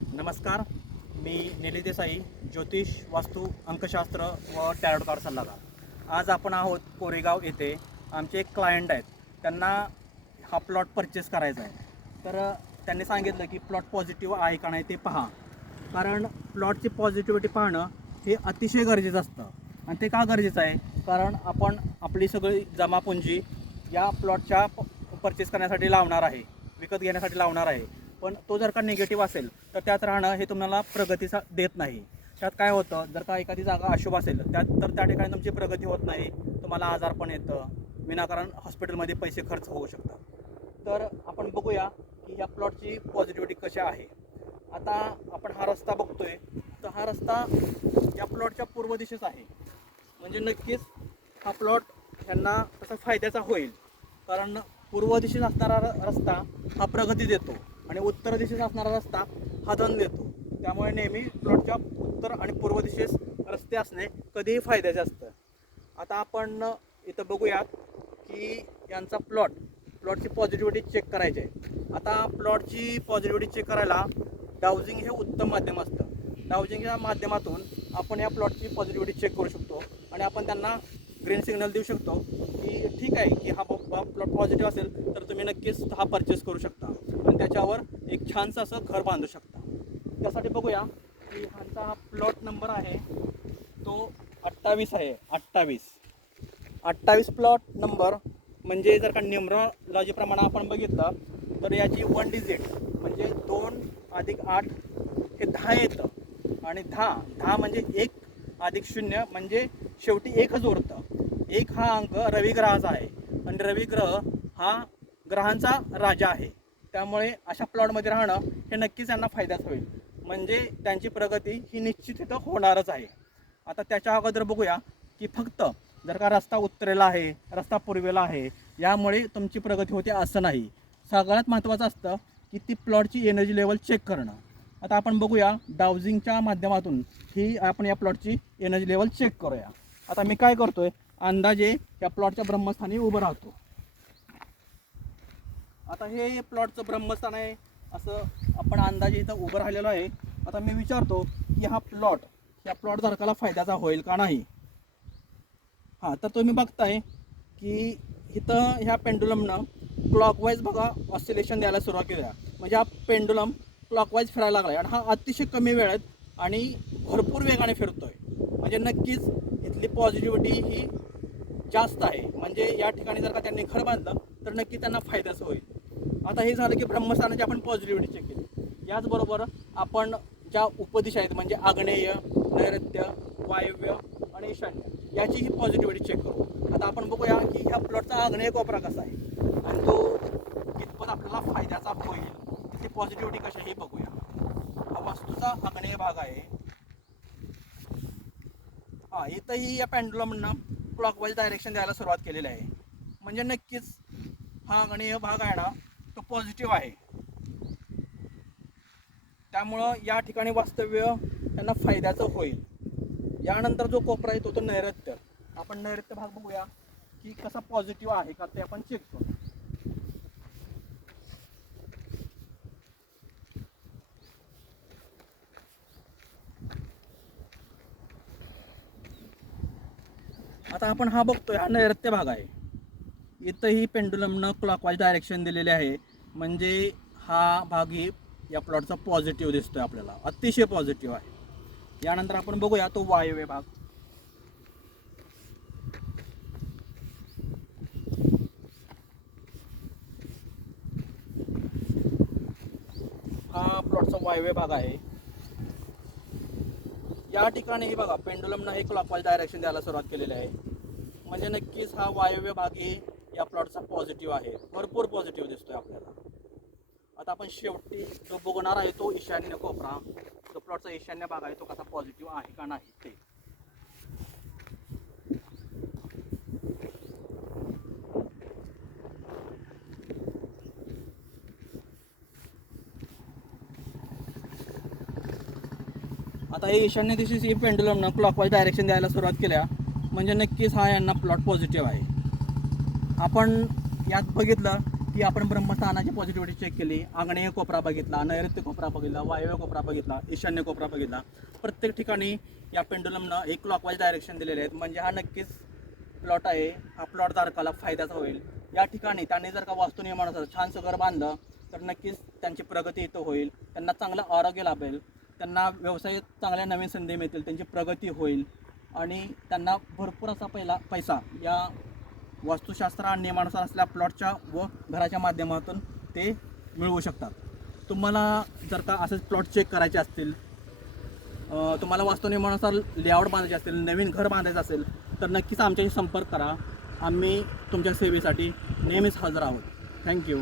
नमस्कार मी निली देसाई ज्योतिष वास्तू अंकशास्त्र व टॅरोट कार्ड सल्लागार. आज आपण आहोत कोरेगाव येथे. आमचे एक क्लायंट आहेत. त्यांना हा प्लॉट परचेस करायचा आहे. तर त्यांनी सांगितलं की प्लॉट पॉझिटिव्ह आहे का नाही ते पहा. कारण प्लॉटची पॉझिटिव्हिटी पाहणं हे अतिशय गरजेचं असतं. आणि ते का गरजेचं आहे? कारण आपण आपली सगळी जमापुंजी या प्लॉटच्या परचेस करण्यासाठी लावणार आहे. विकत घेण्यासाठी लावणार आहे. पण तो जर का निगेटिव्ह असेल तर त्यात राहणं हे तुम्हाला प्रगतीचा देत नाही. त्यात काय होतं जर का एखादी जागा अशुभ असेल त्यात तर त्या ठिकाणी तुमची प्रगती होत नाही तुम्हाला आजारपण येतं विनाकारण हॉस्पिटलमध्ये पैसे खर्च होऊ शकतात. तर आपण बघूया की ह्या प्लॉटची पॉझिटिव्हिटी कशी आहे. आता आपण हा रस्ता बघतोय तर हा रस्ता या प्लॉटच्या पूर्व दिशेस आहे. म्हणजे नक्कीच हा प्लॉट ह्यांना तसा फायद्याचा होईल. कारण पूर्व दिशेस असणारा रस्ता हा प्रगती देतो. आणि उत्तर दिशेस असणारा रस्ता हा धन देतो. त्यामुळे नेहमी प्लॉटच्या उत्तर आणि पूर्व दिशेस रस्ते असणे कधीही फायद्याचे असतं. आता आपण इथं बघूयात की यांचा प्लॉट प्लॉटची पॉझिटिव्हिटी चेक करायची आहे. आता प्लॉटची पॉझिटिव्हिटी चेक करायला डाउजिंग हे उत्तम माध्यम असतं. डाउजिंगच्या माध्यमातून आपण या प्लॉटची पॉझिटिव्हिटी चेक करू शकतो आणि आपण त्यांना ग्रीन सिग्नल देऊ शकतो. की ठीक आहे की हा प्लॉट पॉझिटिव्ह असेल तर तुम्ही नक्कीच हा परचेस करू शकता. आणि त्याच्यावर एक छानसं असं घर बांधू शकता. त्यासाठी बघूया की ह्यांचा हा प्लॉट नंबर आहे. तो अठ्ठावीस आहे. अठ्ठावीस. अठ्ठावीस प्लॉट नंबर म्हणजे जर का न्युमरॉलॉजीप्रमाणे आपण बघितलं तर याची वन डिजिट म्हणजे दोन अधिक आठ हे दहा येतं. आणि दहा दहा म्हणजे एक अधिक शून्य म्हणजे शेवटी एकच उरतं. एक हा अंक रवी ग्रहाचा आहे. आणि रवी ग्रह हा ग्रहांचा राजा आहे. त्यामुळे अशा प्लॉटमध्ये राहणं हे नक्कीच यांना फायद्याच होईल. म्हणजे त्यांची प्रगती ही निश्चित तिथं होणारच आहे. आता त्याच्या अगोदर बघूया की फक्त जर का रस्ता उत्तरेला आहे रस्ता पूर्वेला आहे यामुळे तुमची प्रगती होते असं नाही. सगळ्यात महत्त्वाचं असतं की ती प्लॉटची एनर्जी लेवल चेक करणं. आता आपण बघूया डाउजिंगच्या माध्यमातून ही आपण या प्लॉटची एनर्जी लेवल चेक करूया. आता मी काय करतोय? अंदाजे या प्लॉटच्या ब्रह्मस्थानी उभं राहतो. आता हे प्लॉटचं ब्रह्मस्थान आहे. असं आपण अंदाजे इथं उभं राहिलेलो आहे. आता मी विचारतो की हा प्लॉट या प्लॉट धारकाला फायद्याचा होईल का नाही? हां तर तुम्ही बघताय की इथं ह्या पेंडुलमनं क्लॉकवाईज बघा ऑसिलेशन द्यायला सुरुवात केल्या म्हणजे हा पेंडुलम क्लॉकवाईज फिरायला लागला आहे आणि हा अतिशय कमी वेळेत आणि भरपूर वेगाने फिरतो आहे म्हणजे नक्कीच इथली पॉझिटिव्हिटी ही जास्त आहे. म्हणजे या ठिकाणी जर का त्यांनी घर बांधलं तर नक्की त्यांना फायदाच होईल. आता हे झालं की ब्रह्मस्थानाची आपण पॉझिटिव्हिटी चेक केली. याचबरोबर आपण ज्या उपदिशा आहेत म्हणजे आग्नेय नैऋत्य वायव्य आणि ईशान्य याची ही पॉझिटिव्हिटी चेक करू. आता आपण बघूया की ह्या प्लॉटचा आग्नेय कोपरा कसा आहे. आणि तो कितपत आपल्याला फायदा पॉझिटिव्हिटी कशा हे बघूया. हा वास्तूचा आग्नेय भाग आहे. हा इथंही या पेंडुलमनं क्लॉकवाईज डायरेक्शन द्यायला सुरुवात केलेली आहे. म्हणजे नक्कीच हा आग्नेय भाग आहे ना तो पॉझिटिव्ह आहे. त्यामुळं या ठिकाणी वास्तव्य त्यांना फायद्याचं होईल. यानंतर जो कोपरा येतो तो तो नैऋत्य. आपण नैऋत्य भाग बघूया की कसा पॉझिटिव्ह आहे का ते आपण चेक करू. आता आपण हा बघतोय हा नैऋत्य भाग आहे. इथंही पेंडुलमनं क्लॉकवाईज डायरेक्शन दिलेले आहे. म्हणजे हा भाग ही या प्लॉटचा पॉझिटिव्ह दिसतोय आपल्याला. अतिशय पॉझिटिव्ह आहे. यानंतर आपण बघूया तो वायव्य भाग. हा प्लॉटचा वायव्य भाग आहे. या ठिकाणी हे बघा पेंडुलमनं हे क्लॉकवाईज डायरेक्शन द्यायला सुरुवात केलेली आहे. म्हणजे नक्कीच हा वायव्य भाग या प्लॉटचा पॉझिटिव्ह आहे. भरपूर पॉझिटिव्ह दिसतोय आपल्याला. आता आपण शेवटी जो बघणार आहे तो ईशान्य कोपरा. जो प्लॉटचा ईशान्य भाग आहे तो कसा पॉझिटिव्ह आहे का नाही ते. आता हे ईशान्य दिशेची पेंडुलमनं क्लॉकवाईज डायरेक्शन द्यायला सुरुवात केल्या. म्हणजे नक्कीच हा यांना प्लॉट पॉझिटिव्ह आहे. आपण यात बघितलं की आपण ब्रह्मस्थानाची पॉझिटिव्हिटी चेक केली आग्नेय कोपरा बघितला नैऋत्य कोपरा बघितला वायव्य कोपरा बघितला ईशान्य कोपरा बघितला. प्रत्येक ठिकाणी या पेंडुलमनं एक क्लॉकवाईज डायरेक्शन दिलेले आहेत. म्हणजे हा नक्कीच प्लॉट आहे. हा प्लॉट धारकाला फायद्याचा होईल. या ठिकाणी त्यांनी जर का वास्तुनियमानुसार छानसं घर बांधलं तर नक्कीच त्यांची प्रगती इथं होईल. त्यांना चांगलं आरोग्य लाभेल. त्यांना व्यवसायात चांगल्या नवीन संधी मिळतील. त्यांची प्रगती होईल. आणि त्यांना भरपूर असा पहिला पैसा या वास्तुशास्त्र आणि नियमानुसार असलेल्या प्लॉटच्या व घराच्या माध्यमातून ते मिळवू शकतात. तुम्हाला जर का असेच प्लॉट चेक करायचे असतील तुम्हाला तुम्हाला वास्तुनियमानुसार लेआउट बांधायचे असेल नवीन घर बांधायचं असेल तर नक्कीच आमच्याशी संपर्क करा. आम्ही तुमच्या सेवेसाठी नेहमीच हजर आहोत. थँक्यू